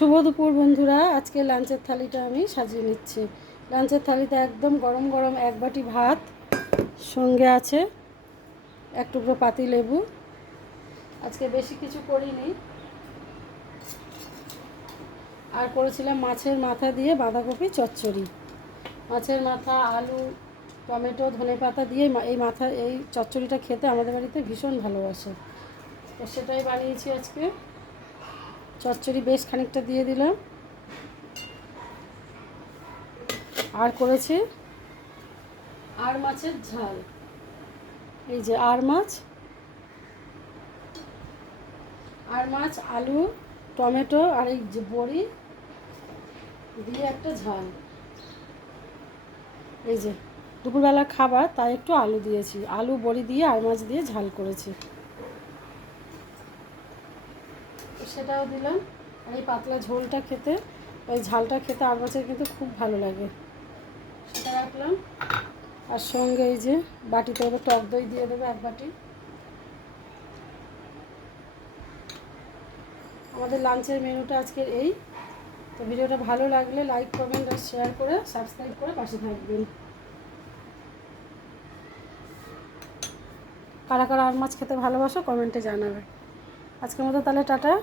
শুভ দুপুর বন্ধুরা। আজকে লাঞ্চের থালিটা আমি সাজিয়ে নিচ্ছি। লাঞ্চের থালিতে একদম গরম গরম এক বাটি ভাত, সঙ্গে আছে এক টুকরো পাতি লেবু। আজকে বেশি কিছু করিনি, আর করেছিলাম মাছের মাথা দিয়ে বাঁধাকপি চচ্চড়ি। মাছের মাথা, আলু, টমেটো, ধনেপাতা দিয়ে এই চচ্চড়িটা খেতে আমাদের বাড়িতে ভীষণ ভালোবাসে, তো সেটাই বানিয়েছি আজকে। চচ্চড়ি বেশ খানিকটা দিয়ে দিলাম। আর করেছি আর মাছের ঝাল। এই যে আর মাছ, আলু, টমেটো আর এই যে বড়ি দিয়ে একটা ঝাল। এই যে দুপুরবেলা খাবার, তাই একটু আলু দিয়েছি, আলু বড়ি দিয়ে আর মাছ দিয়ে ঝাল করেছি, সেটাও দিলাম। আর এই পাতলা ঝোলটা খেতে, ওই ঝালটা খেতে আর মাছের কিন্তু খুব ভালো লাগে, সেটা রাখলাম। আর সঙ্গে এই যে বাটিতে এবার টক দই দিয়ে দেবো এক বাটি। আমাদের লাঞ্চের মেনুটা আজকের এই। তো ভিডিওটা ভালো লাগলে লাইক, কমেন্ট আর শেয়ার করে সাবস্ক্রাইব করে পাশে থাকবেন। কারা কারা আর মাছ খেতে ভালোবাসো কমেন্টে জানাবে। আজকের মতো তাহলে টাটা।